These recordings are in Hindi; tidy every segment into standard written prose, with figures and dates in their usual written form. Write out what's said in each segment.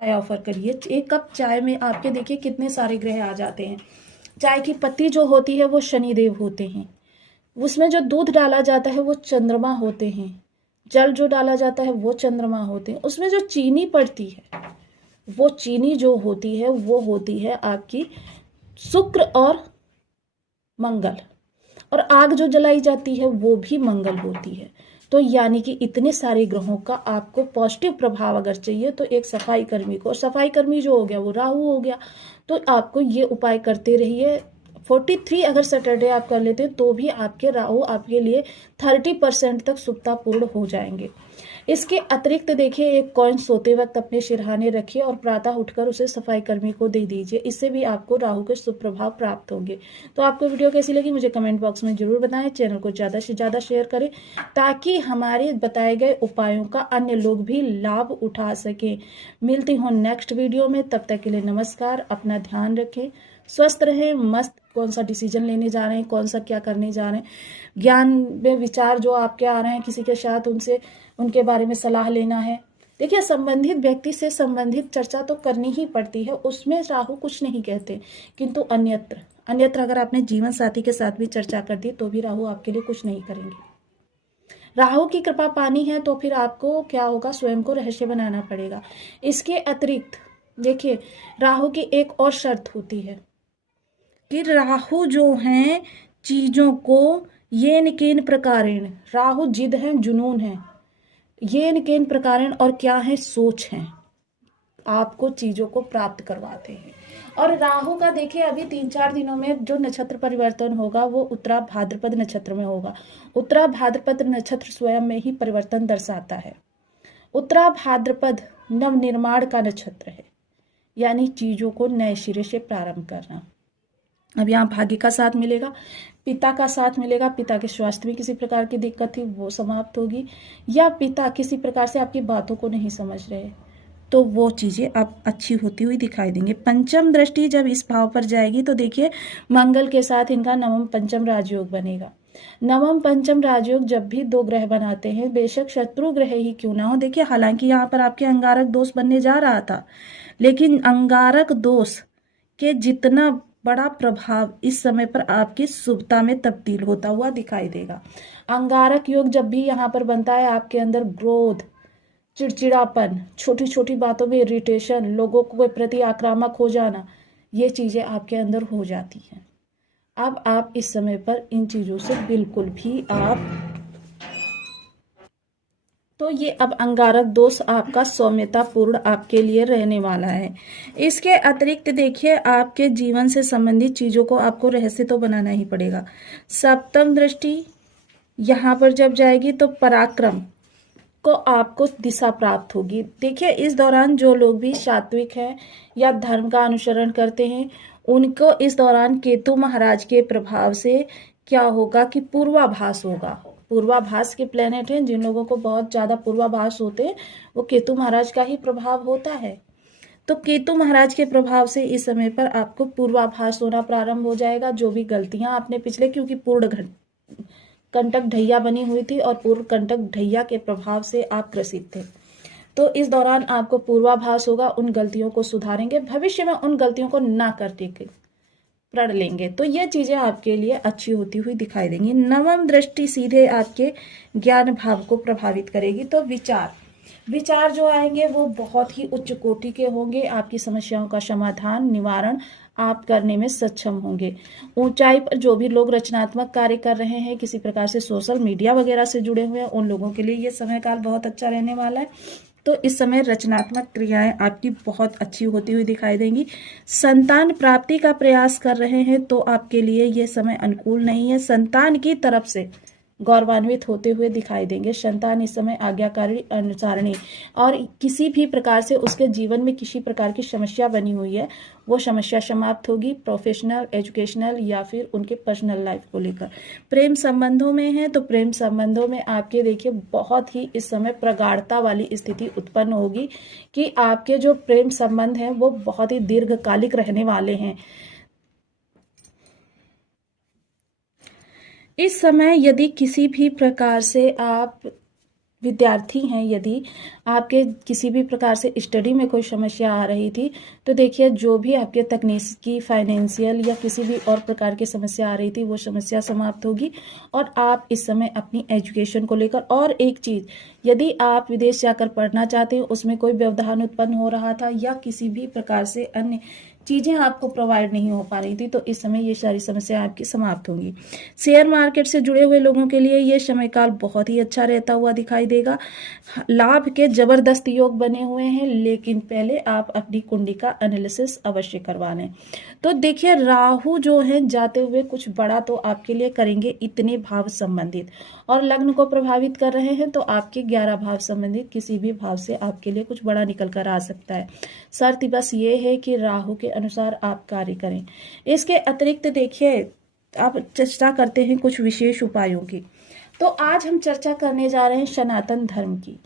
चाय ऑफर करिए। एक कप चाय में आपके देखिए कितने सारे ग्रह आ जाते हैं। चाय की पत्ती जो होती है वो शनिदेव होते हैं, उसमें जो दूध डाला जाता है वो चंद्रमा होते हैं, जल जो डाला जाता है वो चंद्रमा होते हैं, उसमें जो चीनी पड़ती है वो चीनी जो होती है वो होती है आपकी शुक्र और मंगल, और आग जो जलाई जाती है वो भी मंगल होती है। तो यानी कि इतने सारे ग्रहों का आपको पॉजिटिव प्रभाव अगर चाहिए तो एक सफाई कर्मी को, और सफाई कर्मी जो हो गया वो राहु हो गया, तो आपको ये उपाय करते रहिए। 43 अगर सैटरडे आप कर लेते हैं तो भी आपके राहु आपके लिए 30% तक सुक्तापूर्ण हो जाएंगे। इसके अतिरिक्त देखिए एक कॉइन सोते वक्त अपने सिरहाने रखिए और प्रातः उठकर उसे सफाई कर्मी को दे दीजिए, इससे भी आपको राहु के शुभ प्रभाव प्राप्त होंगे। तो आपको वीडियो कैसी लगी मुझे कमेंट बॉक्स में जरूर बताएं, चैनल को ज़्यादा से ज़्यादा शेयर करें ताकि हमारे बताए गए उपायों का अन्य लोग भी लाभ उठा सकें। मिलती हूँ नेक्स्ट वीडियो में, तब तक के लिए नमस्कार। अपना ध्यान रखें, स्वस्थ रहें, मस्त। कौन सा डिसीजन लेने जा रहे हैं, कौन सा क्या करने जा रहे हैं, ज्ञान में विचार जो आपके आ रहे हैं किसी के साथ, उनसे उनके बारे में सलाह लेना है। देखिए संबंधित व्यक्ति से संबंधित चर्चा तो करनी ही पड़ती है, उसमें राहु कुछ नहीं कहते, किंतु अन्यत्र अन्यत्र अगर आपने जीवन साथी के साथ भी चर्चा कर दी तो भी राहु आपके लिए कुछ नहीं करेंगे। राहु की कृपा पानी है तो फिर आपको क्या होगा, स्वयं को रहस्य बनाना पड़ेगा। इसके अतिरिक्त देखिए राहु की एक और शर्त होती है कि राहु जो हैं चीजों को येन केन प्रकारेण, राहु जिद है, जुनून है, येन केन प्रकारेण और क्या है, सोच है, आपको चीजों को प्राप्त करवाते हैं। और राहु का देखिए अभी 3-4 दिनों में जो नक्षत्र परिवर्तन होगा वो उत्तरा भाद्रपद नक्षत्र में होगा। उत्तरा भाद्रपद नक्षत्र स्वयं में ही परिवर्तन दर्शाता है। उत्तरा भाद्रपद नव निर्माण का नक्षत्र है, यानी चीजों को नए सिरे से प्रारंभ करना। अब यहाँ भाग्य का साथ मिलेगा, पिता का साथ मिलेगा, पिता के स्वास्थ्य में किसी प्रकार की दिक्कत थी वो समाप्त होगी, या पिता किसी प्रकार से आपकी बातों को नहीं समझ रहे तो वो चीजें अब अच्छी होती हुई दिखाई देंगे। पंचम दृष्टि जब इस भाव पर जाएगी तो देखिए मंगल के साथ इनका नवम पंचम राजयोग बनेगा। नवम पंचम राजयोग जब भी दो ग्रह बनाते हैं, बेशक शत्रु ग्रह ही क्यों ना हो, देखिए हालांकि यहाँ पर आपके अंगारक दोष बनने जा रहा था, लेकिन अंगारक दोष के जितना बड़ा प्रभाव इस समय पर आपकी शुभता में तब्दील होता हुआ दिखाई देगा। अंगारक योग जब भी यहाँ पर बनता है आपके अंदर क्रोध, चिड़चिड़ापन, छोटी छोटी बातों में इरिटेशन, लोगों के प्रति आक्रामक हो जाना, ये चीजें आपके अंदर हो जाती हैं। अब आप इस समय पर इन चीजों से बिल्कुल भी आप, तो ये अब अंगारक दोष आपका सौम्यता पूर्ण आपके लिए रहने वाला है। इसके अतिरिक्त देखिए आपके जीवन से संबंधित चीजों को आपको रहस्य तो बनाना ही पड़ेगा। सप्तम दृष्टि यहाँ पर जब जाएगी तो पराक्रम को आपको दिशा प्राप्त होगी। देखिए इस दौरान जो लोग भी सात्विक हैं या धर्म का अनुसरण करते हैं उनको इस दौरान केतु महाराज के प्रभाव से क्या होगा कि पूर्वाभास होगा। पूर्वाभास के प्लेनेट हैं, जिन लोगों को बहुत ज्यादा पूर्वाभास होते हैं वो केतु महाराज का ही प्रभाव होता है। तो केतु महाराज के प्रभाव से इस समय पर आपको पूर्वाभास होना प्रारंभ हो जाएगा। जो भी गलतियां आपने पिछले, क्योंकि पूर्ण कंटक ढैया बनी हुई थी और पूर्व कंटक ढैया के प्रभाव से आप ग्रसित थे, तो इस दौरान आपको पूर्वाभास होगा, उन गलतियों को सुधारेंगे, भविष्य में उन गलतियों को ना करने के प्रण लेंगे, तो ये चीजें आपके लिए अच्छी होती हुई दिखाई देंगी। नवम दृष्टि सीधे आपके ज्ञान भाव को प्रभावित करेगी, तो विचार जो आएंगे वो बहुत ही उच्च कोटि के होंगे। आपकी समस्याओं का समाधान, निवारण आप करने में सक्षम होंगे। ऊंचाई पर जो भी लोग रचनात्मक कार्य कर रहे हैं, किसी प्रकार से सोशल मीडिया वगैरह से जुड़े हुए हैं, उन लोगों के लिए ये समय काल बहुत अच्छा रहने वाला है। तो इस समय रचनात्मक क्रियाएं आपकी बहुत अच्छी होती हुई दिखाई देंगी। संतान प्राप्ति का प्रयास कर रहे हैं तो आपके लिए ये समय अनुकूल नहीं है। संतान की तरफ से गौरवान्वित होते हुए दिखाई देंगे। संतान इस समय आज्ञाकारी, अनुसारणी, और किसी भी प्रकार से उसके जीवन में किसी प्रकार की समस्या बनी हुई है वो समस्या समाप्त होगी, प्रोफेशनल, एजुकेशनल या फिर उनके पर्सनल लाइफ को लेकर। प्रेम संबंधों में है तो प्रेम संबंधों में आपके देखिए बहुत ही इस समय प्रगाढ़ता वाली स्थिति उत्पन्न होगी कि आपके जो प्रेम संबंध हैं वो बहुत ही दीर्घकालिक रहने वाले हैं। इस समय यदि किसी भी प्रकार से आप विद्यार्थी हैं, यदि आपके किसी भी प्रकार से स्टडी में कोई समस्या आ रही थी, तो देखिए जो भी आपके तकनीकी, फाइनेंशियल या किसी भी और प्रकार की समस्या आ रही थी, वो समस्या समाप्त होगी और आप इस समय अपनी एजुकेशन को लेकर, और एक चीज़, यदि आप विदेश जाकर पढ़ना चाहते हैं, उसमें कोई व्यवधान उत्पन्न हो रहा था या किसी भी प्रकार से अन्य चीज़ें आपको प्रोवाइड नहीं हो पा रही थी, तो इस समय ये सारी समस्या आपकी समाप्त होंगी। शेयर मार्केट से जुड़े हुए लोगों के लिए ये समय काल बहुत ही अच्छा रहता हुआ दिखाई देगा। लाभ के जबरदस्त योग बने हुए हैं, लेकिन पहले आप अपनी कुंडली का एनालिसिस अवश्य करवा लें। तो देखिए राहु जो है जाते हुए कुछ बड़ा तो आपके लिए करेंगे, इतने भाव संबंधित, और लग्न को प्रभावित कर रहे हैं, तो आपके 11 भाव संबंधित किसी भी भाव से आपके लिए कुछ बड़ा निकल कर आ सकता है। शर्त बस ये है कि राहु के अनुसार आप कार्य करें। इसके अतिरिक्त देखिए आप चर्चा करते हैं कुछ विशेष उपायों की। तो आज हम चर्चा करने जा रहे हैं सनातन धर्म की,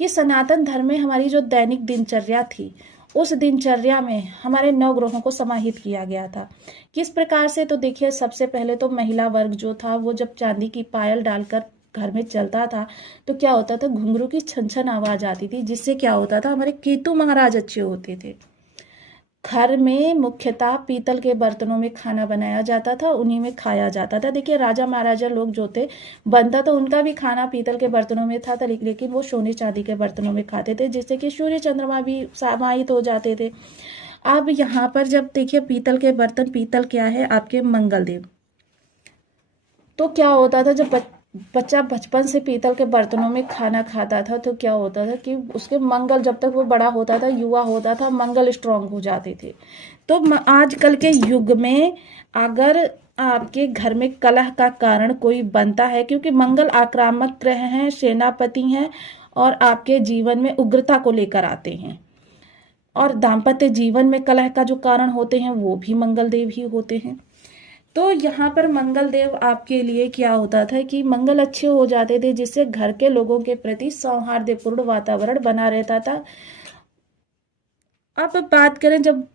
कि सनातन धर्म में हमारी जो दैनिक दिनचर्या थी, उस दिनचर्या में हमारे 9 ग्रहों को समाहित किया गया था। किस प्रकार से? तो देखिए सबसे पहले तो महिला वर्ग जो था, वो जब चांदी की पायल डालकर घर में चलता था, तो क्या होता था, घुंघरू की छन छन आवाज आती थी, जिससे क्या होता था, हमारे केतु महाराज अच्छे होते थे। घर में मुख्यतः पीतल के बर्तनों में खाना बनाया जाता था, उन्हीं में खाया जाता था। देखिए राजा महाराजा लोग जो थे, बनता तो उनका भी खाना पीतल के बर्तनों में था, लेकिन वो सोने चांदी के बर्तनों में खाते थे, जिससे कि सूर्य चंद्रमा भी समाहित हो जाते थे। अब यहाँ पर जब देखिए पीतल के बर्तन, पीतल क्या है, आपके मंगल देव। तो क्या होता था, जब बच्चा बचपन से पीतल के बर्तनों में खाना खाता था, तो क्या होता था कि उसके मंगल, जब तक वो बड़ा होता था, युवा होता था, मंगल स्ट्रांग हो जाते थे। तो आजकल के युग में अगर आपके घर में कलह का कारण कोई बनता है, क्योंकि मंगल आक्रामक ग्रह हैं, सेनापति हैं, और आपके जीवन में उग्रता को लेकर आते हैं, और दाम्पत्य जीवन में कलह का जो कारण होते हैं, वो भी मंगल देव ही होते हैं। तो यहाँ पर मंगल देव आपके लिए क्या होता था कि मंगल अच्छे हो जाते थे, जिससे घर के लोगों के प्रति सौहार्दपूर्ण वातावरण बना रहता था। अब बात करें, जब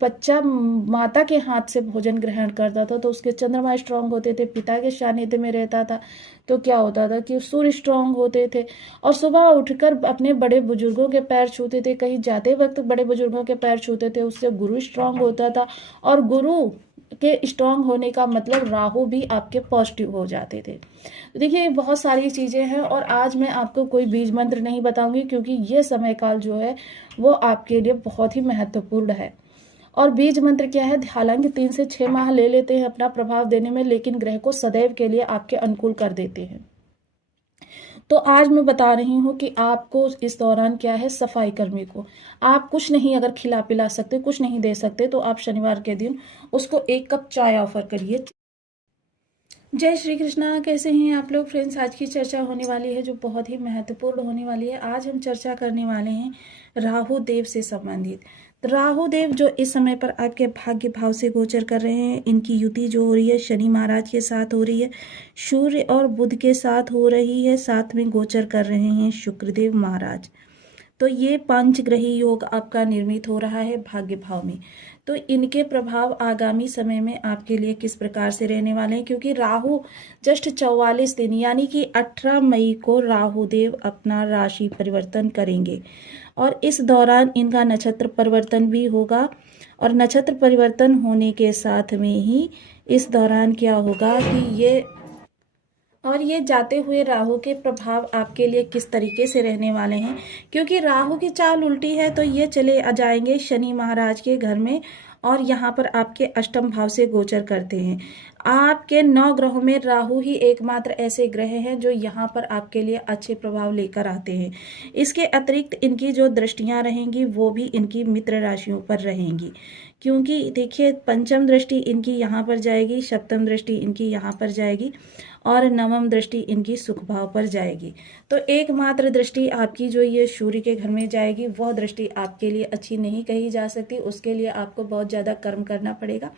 बच्चा माता के हाथ से भोजन ग्रहण करता था, तो उसके चंद्रमा स्ट्रांग होते थे, पिता के सानिध्य में रहता था, तो क्या होता था कि सूर्य स्ट्रांग होते थे, और सुबह उठकर अपने बड़े बुजुर्गों के पैर छूते थे, कहीं जाते वक्त बड़े बुजुर्गों के पैर छूते थे, उससे गुरु स्ट्रांग होता था, और गुरु के स्ट्रांग होने का मतलब राहु भी आपके पॉजिटिव हो जाते थे। तो देखिए बहुत सारी चीज़ें हैं, और आज मैं आपको कोई बीज मंत्र नहीं बताऊंगी, क्योंकि ये समय काल जो है वो आपके लिए बहुत ही महत्वपूर्ण है। और बीज मंत्र क्या है, हालांकि 3 से 6 माह ले लेते हैं अपना प्रभाव देने में, लेकिन ग्रह को सदैव के लिए आपके अनुकूल कर देते हैं। तो आज मैं बता रही हूँ कि आपको इस दौरान क्या है, सफाई कर्मी को आप कुछ नहीं अगर खिला पिला सकते, कुछ नहीं दे सकते, तो आप शनिवार के दिन उसको 1 कप चाय ऑफर करिए। जय श्री कृष्णा। कैसे हैं आप लोग फ्रेंड्स? आज की चर्चा होने वाली है जो बहुत ही महत्वपूर्ण होने वाली है। आज हम चर्चा करने वाले हैं राहु देव से संबंधित। राहु देव जो इस समय पर आपके भाग्य भाव से गोचर कर रहे हैं, इनकी युति जो हो रही है शनि महाराज के साथ हो रही है, सूर्य और बुध के साथ हो रही है, साथ में गोचर कर रहे हैं शुक्रदेव महाराज। तो ये पंचग्रही योग आपका निर्मित हो रहा है भाग्य भाव में। तो इनके प्रभाव आगामी समय में आपके लिए किस प्रकार से रहने वाले हैं, क्योंकि राहु जस्ट 44 दिन यानी कि 18 मई को राहु देव अपना राशि परिवर्तन करेंगे, और इस दौरान इनका नक्षत्र परिवर्तन भी होगा, और नक्षत्र परिवर्तन होने के साथ में ही इस दौरान क्या होगा कि ये जाते हुए राहु के प्रभाव आपके लिए किस तरीके से रहने वाले हैं, क्योंकि राहु की चाल उल्टी है, तो ये चले आ जाएंगे शनि महाराज के घर में, और यहाँ पर आपके अष्टम भाव से गोचर करते हैं। आपके 9 ग्रहों में राहु ही एकमात्र ऐसे ग्रह हैं जो यहाँ पर आपके लिए अच्छे प्रभाव लेकर आते हैं। इसके अतिरिक्त इनकी जो दृष्टियाँ रहेंगी वो भी इनकी मित्र राशियों पर रहेंगी, क्योंकि देखिए पंचम दृष्टि इनकी यहाँ पर जाएगी, सप्तम दृष्टि इनकी यहाँ पर जाएगी, और नवम दृष्टि इनकी सुख भाव पर जाएगी। तो एकमात्र दृष्टि आपकी जो ये सूर्य के घर में जाएगी, वह दृष्टि आपके लिए अच्छी नहीं कही जा सकती, उसके लिए आपको बहुत ज़्यादा कर्म करना पड़ेगा।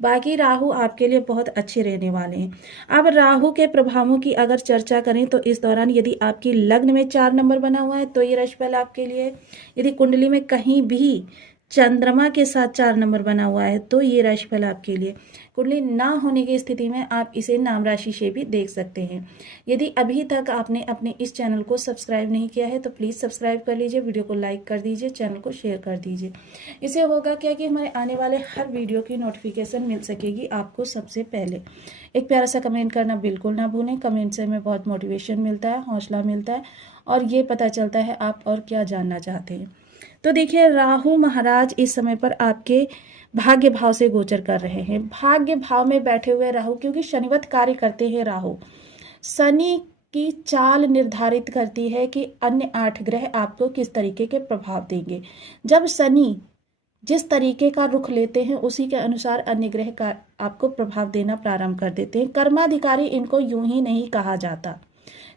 बाकी राहु आपके लिए बहुत अच्छे रहने वाले हैं। अब राहु के प्रभावों की अगर चर्चा करें, तो इस दौरान यदि आपकी लग्न में 4 नंबर बना हुआ है, तो ये राशिफल आपके लिए। यदि कुंडली में कहीं भी चंद्रमा के साथ 4 नंबर बना हुआ है, तो ये राशिफल आपके लिए। कुंडली ना होने की स्थिति में आप इसे नाम राशि से भी देख सकते हैं। यदि अभी तक आपने अपने इस चैनल को सब्सक्राइब नहीं किया है तो प्लीज़ सब्सक्राइब कर लीजिए, वीडियो को लाइक कर दीजिए, चैनल को शेयर कर दीजिए। इससे होगा क्या कि हमारे आने वाले हर वीडियो की नोटिफिकेशन मिल सकेगी आपको सबसे पहले। एक प्यारा सा कमेंट करना बिल्कुल ना भूलें, कमेंट से हमें बहुत मोटिवेशन मिलता है, हौसला मिलता है और ये पता चलता है आप और क्या जानना चाहते हैं। तो देखिए, राहु महाराज इस समय पर आपके भाग्य भाव से गोचर कर रहे हैं। भाग्य भाव में बैठे हुए राहु, क्योंकि शनिवत कार्य करते हैं राहु, शनि की चाल निर्धारित करती है कि अन्य 8 ग्रह आपको किस तरीके के प्रभाव देंगे। जब शनि जिस तरीके का रुख लेते हैं उसी के अनुसार अन्य ग्रह का आपको प्रभाव देना प्रारंभ कर देते हैं। कर्माधिकारी इनको यूं ही नहीं कहा जाता।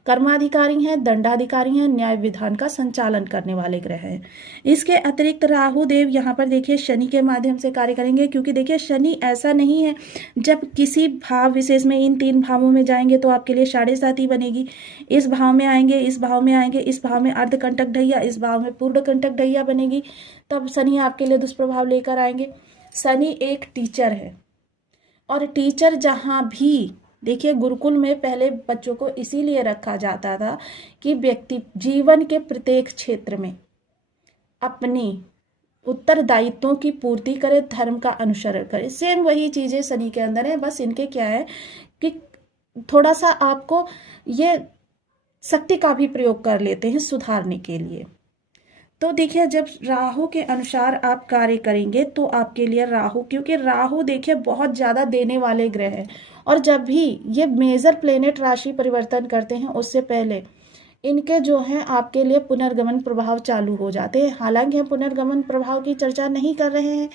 कर्माधिकारी हैं, दंडाधिकारी हैं, न्याय विधान का संचालन करने वाले ग्रह हैं। इसके अतिरिक्त राहु देव यहाँ पर देखिए शनि के माध्यम से कार्य करेंगे, क्योंकि देखिए शनि ऐसा नहीं है जब किसी भाव विशेष में इन 3 भावों में जाएंगे तो आपके लिए 7.5 ही बनेगी। इस भाव में आएंगे, इस भाव में आएंगे, इस भाव में अर्धकंटक ढैया, इस भाव में पूर्ण कंटक ढैया बनेगी, तब शनि आपके लिए दुष्प्रभाव लेकर आएंगे। शनि एक टीचर है और टीचर जहाँ भी देखिए, गुरुकुल में पहले बच्चों को इसीलिए रखा जाता था कि व्यक्ति जीवन के प्रत्येक क्षेत्र में अपनी उत्तरदायित्वों की पूर्ति करे, धर्म का अनुसरण करे। सेम वही चीजें शनि के अंदर है, बस इनके क्या है कि थोड़ा सा आपको ये शक्ति का भी प्रयोग कर लेते हैं सुधारने के लिए। तो देखिए, जब राहु के अनुसार आप कार्य करेंगे तो आपके लिए राहु, क्योंकि राहु देखिए बहुत ज़्यादा देने वाले ग्रह हैं, और जब भी ये मेजर प्लेनेट राशि परिवर्तन करते हैं उससे पहले इनके जो हैं आपके लिए पुनर्गमन प्रभाव चालू हो जाते हैं। हालांकि हम पुनर्गमन प्रभाव की चर्चा नहीं कर रहे हैं,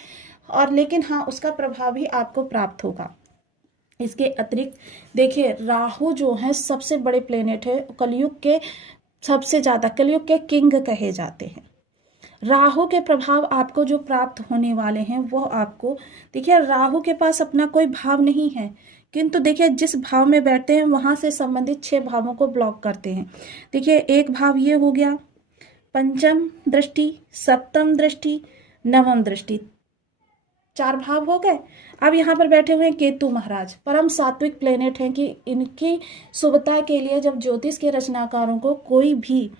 और लेकिन हाँ, उसका प्रभाव भी आपको प्राप्त होगा। इसके अतिरिक्त देखिए, राहु जो है सबसे बड़े प्लेनेट है, कलयुग के सबसे ज़्यादा, कलयुग के किंग कहे जाते हैं। राहु के प्रभाव आपको जो प्राप्त होने वाले हैं वो आपको देखिए, राहु के पास अपना कोई भाव नहीं है, किंतु देखिए जिस भाव में बैठते हैं वहां से संबंधित 6 भावों को ब्लॉक करते हैं। देखिए, एक भाव ये हो गया, पंचम दृष्टि, सप्तम दृष्टि, नवम दृष्टि, 4 भाव हो गए। अब यहाँ पर बैठे हुए हैं केतु महाराज, परम सात्विक प्लेनेट हैं कि इनकी शुभता के लिए जब ज्योतिष के रचनाकारों को कोई भी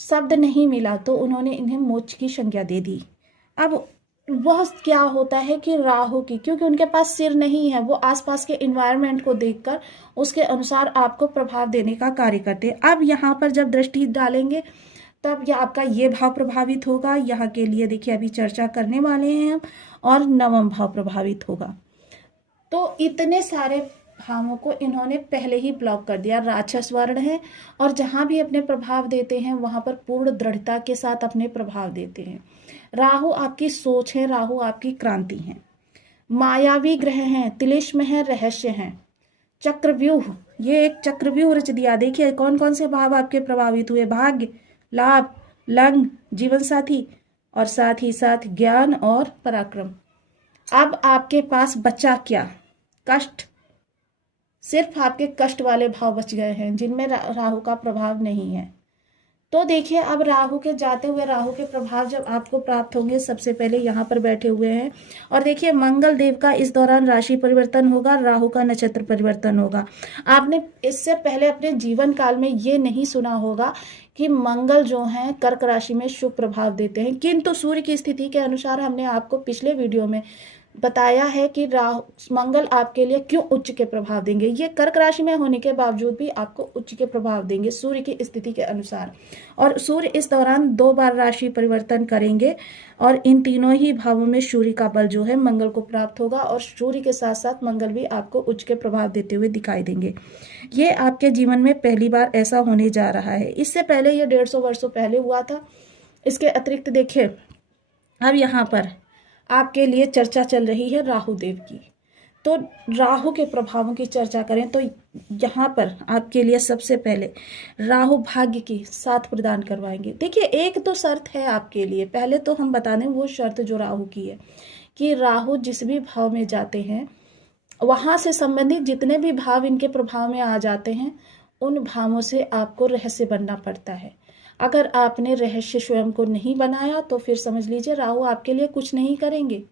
शब्द नहीं मिला तो उन्होंने इन्हें मोक्ष की संज्ञा दे दी। अब वह क्या होता है कि राहु की, क्योंकि उनके पास सिर नहीं है, वो आसपास के एनवायरनमेंट को देखकर उसके अनुसार आपको प्रभाव देने का कार्य करते हैं। अब यहाँ पर जब दृष्टि डालेंगे तब यह आपका ये भाव प्रभावित होगा, यहाँ के लिए देखिए अभी चर्चा करने वाले हैं हम, और नवम भाव प्रभावित होगा। तो इतने सारे भावों को इन्होंने पहले ही ब्लॉक कर दिया। राक्षस वर्ण है और जहां भी अपने प्रभाव देते हैं वहां पर पूर्ण दृढ़ता के साथ अपने प्रभाव देते हैं। राहु आपकी सोच है, राहु आपकी क्रांति है, मायावी ग्रह हैं, तिलिस्म है, रहस्य हैं, चक्रव्यूह, ये एक चक्रव्यूह रच दिया। देखिए कौन कौन से भाव आपके प्रभावित हुए, भाग्य, लाभ, लग्न, जीवन साथी, और साथ ही साथ ज्ञान और पराक्रम। अब आपके पास बचा क्या, कष्ट, सिर्फ आपके कष्ट वाले भाव बच गए हैं जिनमें राहु का प्रभाव नहीं है। तो देखिए, अब राहु के जाते हुए राहु के प्रभाव जब आपको प्राप्त होंगे, सबसे पहले यहाँ पर बैठे हुए हैं, और देखिए मंगल देव का इस दौरान राशि परिवर्तन होगा, राहु का नक्षत्र परिवर्तन होगा। आपने इससे पहले अपने जीवन काल में ये नहीं सुना होगा कि मंगल जो है कर्क राशि में शुभ प्रभाव देते हैं, किंतु सूर्य की स्थिति के अनुसार हमने आपको पिछले वीडियो में बताया है कि मंगल आपके लिए क्यों उच्च के प्रभाव देंगे। ये कर्क राशि में होने के बावजूद भी आपको उच्च के प्रभाव देंगे सूर्य की स्थिति के अनुसार, और सूर्य इस दौरान 2 बार राशि परिवर्तन करेंगे, और इन तीनों ही भावों में सूर्य का बल जो है मंगल को प्राप्त होगा, और सूर्य के साथ साथ मंगल भी आपको उच्च के प्रभाव देते हुए दिखाई देंगे। ये आपके जीवन में पहली बार ऐसा होने जा रहा है। इससे पहले ये 150 वर्षों पहले हुआ था। इसके अतिरिक्त देखिए, अब यहाँ पर आपके लिए चर्चा चल रही है राहु देव की। तो राहु के प्रभावों की चर्चा करें तो यहाँ पर आपके लिए सबसे पहले राहु भाग्य की साथ प्रदान करवाएंगे। देखिए, एक तो शर्त है आपके लिए, पहले तो हम बता दें वो शर्त जो राहु की है कि राहु जिस भी भाव में जाते हैं वहाँ से संबंधित जितने भी भाव इनके प्रभाव में आ जाते हैं उन भावों से आपको रहस्य बनना पड़ता है। अगर आपने रहस्य स्वयं को नहीं बनाया तो फिर समझ लीजिए राहु आपके लिए कुछ नहीं करेंगे,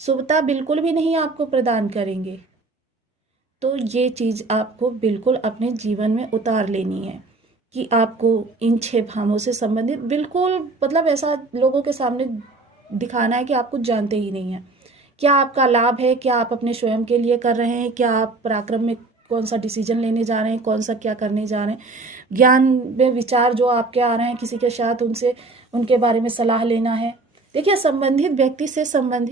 शुभता बिल्कुल भी नहीं आपको प्रदान करेंगे। तो ये चीज़ आपको बिल्कुल अपने जीवन में उतार लेनी है कि आपको इन 6 भावों से संबंधित बिल्कुल मतलब ऐसा लोगों के सामने दिखाना है कि आप कुछ जानते ही नहीं है। क्या आपका लाभ है, क्या आप अपने स्वयं के लिए कर रहे हैं, क्या आप पराक्रम में कौन सा डिसीजन लेने जा रहे हैं, कौन सा क्या करने जा रहे हैं, ज्ञान में विचार जो आपके आ रहे हैं किसी के साथ, उनसे उनके बारे में सलाह लेना है। देखिए, संबंधित व्यक्ति से संबंधित